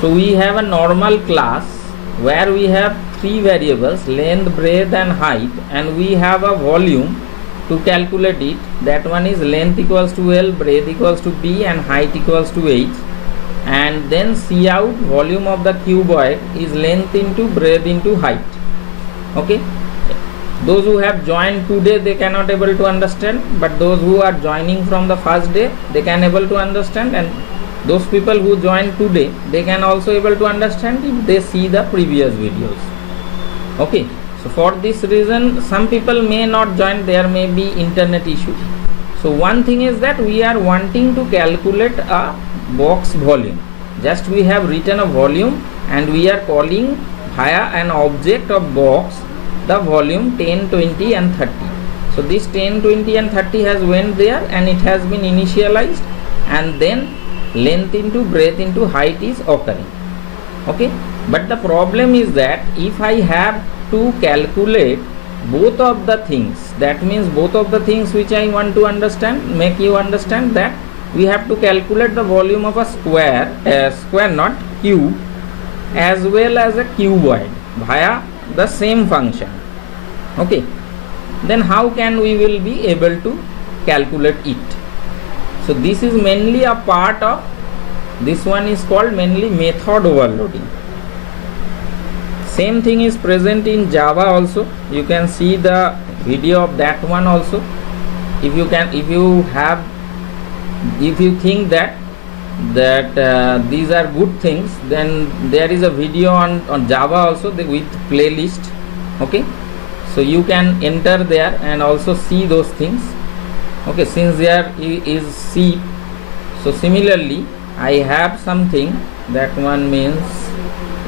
So we have a normal class where we have three variables, length, breadth and height, and we have a volume to calculate it. That one is length equals to L, breadth equals to B and height equals to H. And then C out volume of the cuboid is length into breadth into height. Okay, those who have joined today, they cannot able to understand, but those who are joining from the first day, they can able to understand, and those people who joined today, they can also able to understand if they see the previous videos. Okay, so for this reason some people may not join, there may be internet issue. So one thing is that we are wanting to calculate a box volume. Just we have written a volume and we are calling via an object of box the volume 10, 20 and 30. So this 10, 20 and 30 has went there and it has been initialized, and then length into breadth into height is occurring. Okay, but the problem is that if I have to calculate both of the things, that means both of the things which I want to understand, make you understand that we have to calculate the volume of a square not cube, as well as a cuboid via the same function. Okay, then how can we will be able to calculate it? So this is mainly a part of, this one is called mainly method overloading. Same thing is present in Java also. You can see the video of that one also. If you think that these are good things, then there is a video on Java also with playlist. Okay, so you can enter there and also see those things. Okay, since there is C, so similarly I have something, that one means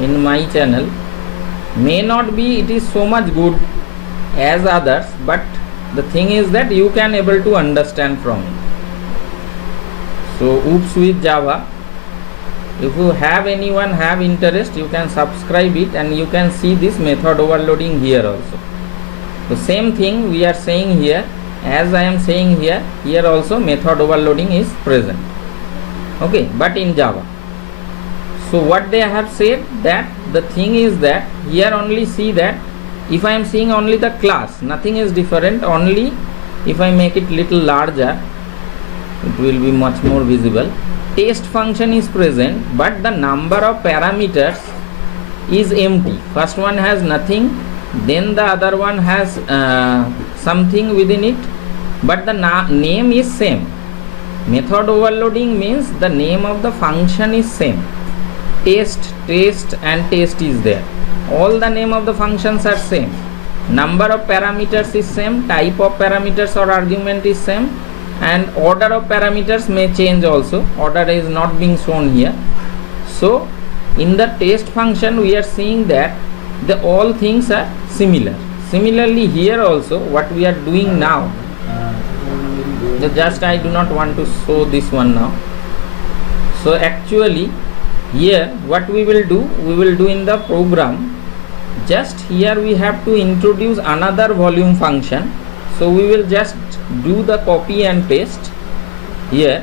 in my channel, may not be it is so much good as others, but the thing is that you can able to understand from it. So oops with Java, if you have anyone have interest, you can subscribe it and you can see this method overloading here also. The same thing we are saying here, as I am saying here, here also method overloading is present. Okay, but in Java. So what they have said, that the thing is that here only see that if I am seeing only the class, nothing is different, only if I make it little larger, it will be much more visible. Test function is present, but the number of parameters is empty. First one has nothing, then the other one has something within it, but the name is same. Method overloading means the name of the function is same. Test and test is there. All the name of the functions are same. Number of parameters is same, type of parameters or argument is same, and order of parameters may change also. Order is not being shown here. So in the test function we are seeing that the all things are similar. Similarly here also what we are doing now, just I do not want to show this one now. So actually here what we will do in the program, just here we have to introduce another volume function. So we will just do the copy and paste. Here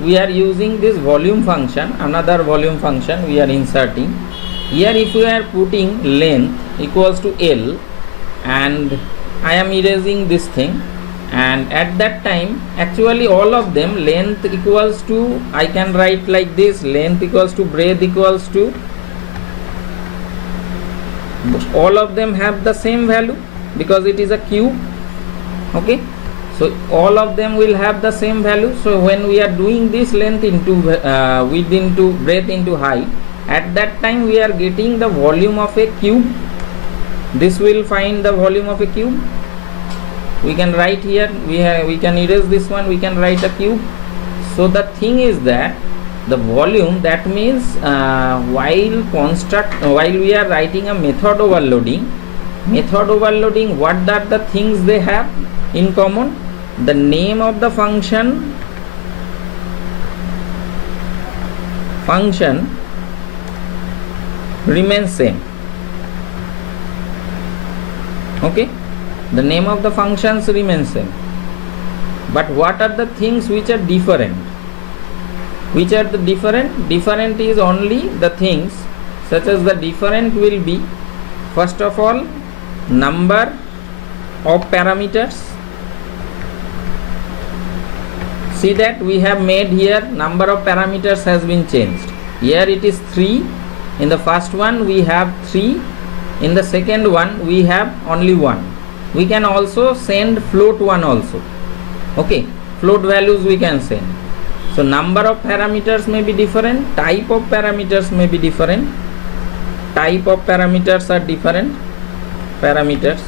we are using this volume function, another volume function we are inserting. Here if we are putting length equals to L, and I am erasing this thing, and at that time actually all of them length equals to, I can write like this, length equals to breadth equals to, all of them have the same value because it is a cube. Okay, so all of them will have the same value. So when we are doing this length into width into breadth into height, at that time we are getting the volume of a cube. This will find the volume of a cube. We can write here, we can erase this one, we can write a cube. So the thing is that the volume, that means while we are writing a method overloading, what are the things they have in common? The name of the function remains same. Okay, the name of the functions remains same, but what are the things which are different? Which are the different? Different is only the things such as the different will be, first of all, number of parameters. See that we have made here number of parameters has been changed. Here it is 3. In the first one we have 3. In the second one we have only 1. We can also send float one also. Okay, float values we can send. So number of parameters may be different, type of parameters may be different. Type of parameters are different. Parameters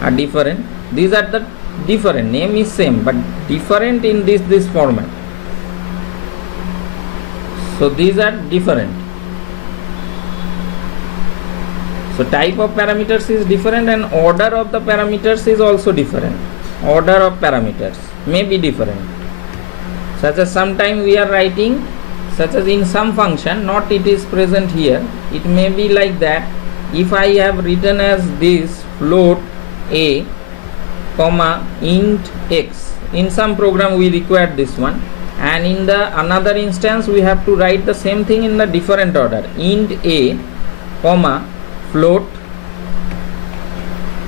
are different. These are the different. Name is same but different in this format. So these are different. So type of parameters is different and order of the parameters is also different. Order of parameters may be different. Such as sometime we are writing, such as in some function, not it is present here. It may be like that. If I have written as this float a comma int x, in some program we require this one, and in the another instance we have to write the same thing in the different order, int a comma float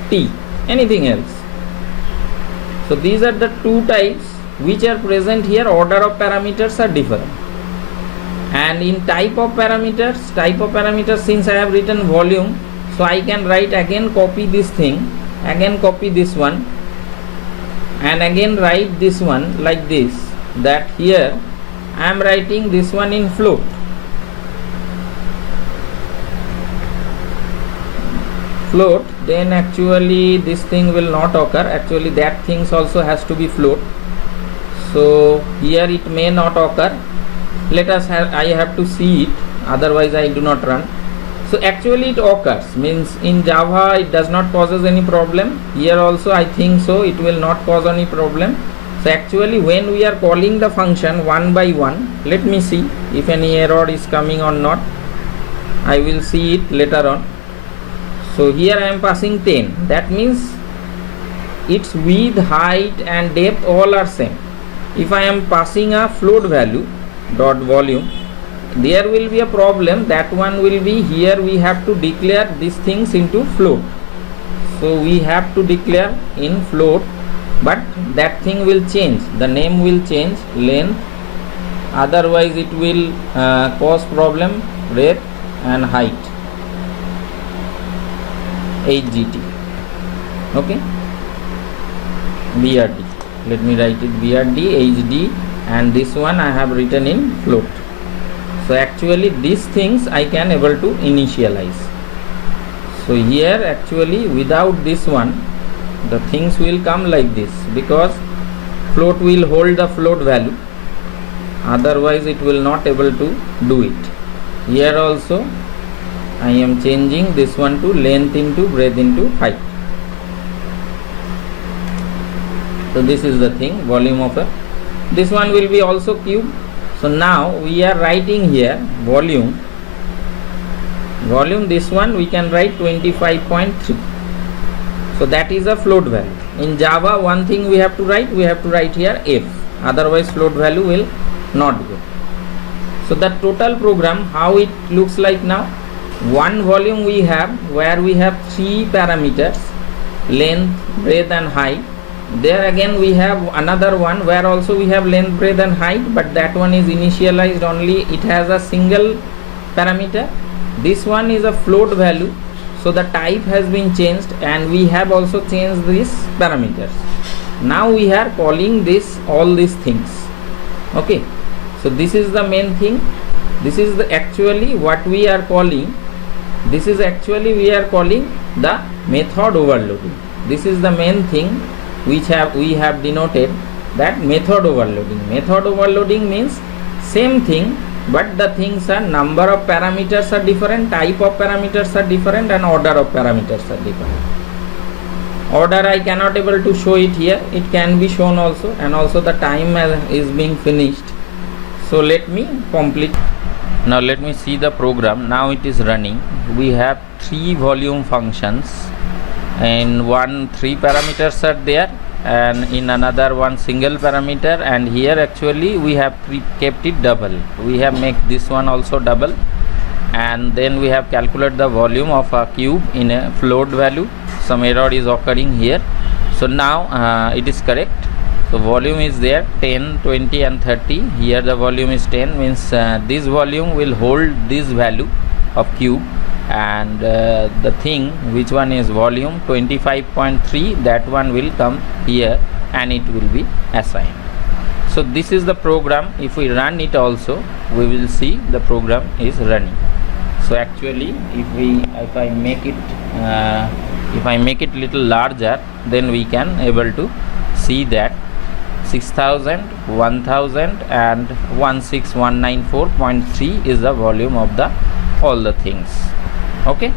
t, anything else. So these are the two types which are present here. Order of parameters are different. And in type of parameters, since I have written volume, so I can write again, copy this thing, again copy this one, and again write this one like this, that here I am writing this one in float. Float, then actually this thing will not occur. Actually that things also has to be float. So here it may not occur. Let us have, I have to see it, otherwise I do not run. So actually it occurs, means in Java it does not causes any problem. Here also I think so, it will not cause any problem. So actually when we are calling the function one by one, let me see if any error is coming or not. I will see it later on. So here I am passing 10. That means its width, height and depth all are same. If I am passing a float value dot volume, there will be a problem. That one will be, here we have to declare these things into float. So we have to declare in float, but that thing will change, the name will change, length, otherwise it will cause problem, breadth and height, HGT. Okay, BRD, let me write it, BRD, HD, and this one I have written in float. So actually these things I can able to initialize. So here actually without this one the things will come like this, because float will hold the float value, otherwise it will not able to do it. Here also I am changing this one to length into breadth into height. So this is the thing, volume of a, this one will be also cube. So now we are writing here volume, this one we can write 25.3. So that is a float value. In Java one thing we have to write here f, otherwise float value will not go. So the total program, how it looks like now, one volume we have where we have 3 parameters, length, breadth and height. There again we have another one where also we have length, breadth and height, but that one is initialized only, it has a single parameter. This one is a float value, so the type has been changed and we have also changed these parameters. Now we are calling this, all these things. Okay, so this is the main thing. This is the actually what we are calling, this is actually we are calling the method overloading. This is the main thing which we have denoted, that method overloading. Method overloading means same thing, but the things are, number of parameters are different, type of parameters are different and order of parameters are different. Order I cannot able to show it here, it can be shown also, and also the time is being finished. So let me complete. Now let me see the program. Now it is running. We have 3 volume functions and 3 parameters are there and in another one single parameter, and here actually we have kept it double. We have make this one also double, and then we have calculated the volume of a cube in a float value. Some error is occurring here, so now it is correct. So volume is there 10, 20 and 30. Here the volume is 10, means this volume will hold this value of cube, and the thing which one is volume 25.3, that one will come here and it will be assigned. So this is the program. If we run it also, we will see the program is running. So actually if I make it little larger, then we can able to see that 6000, 1000 and 16194.3 is the volume of the all the things. Okay.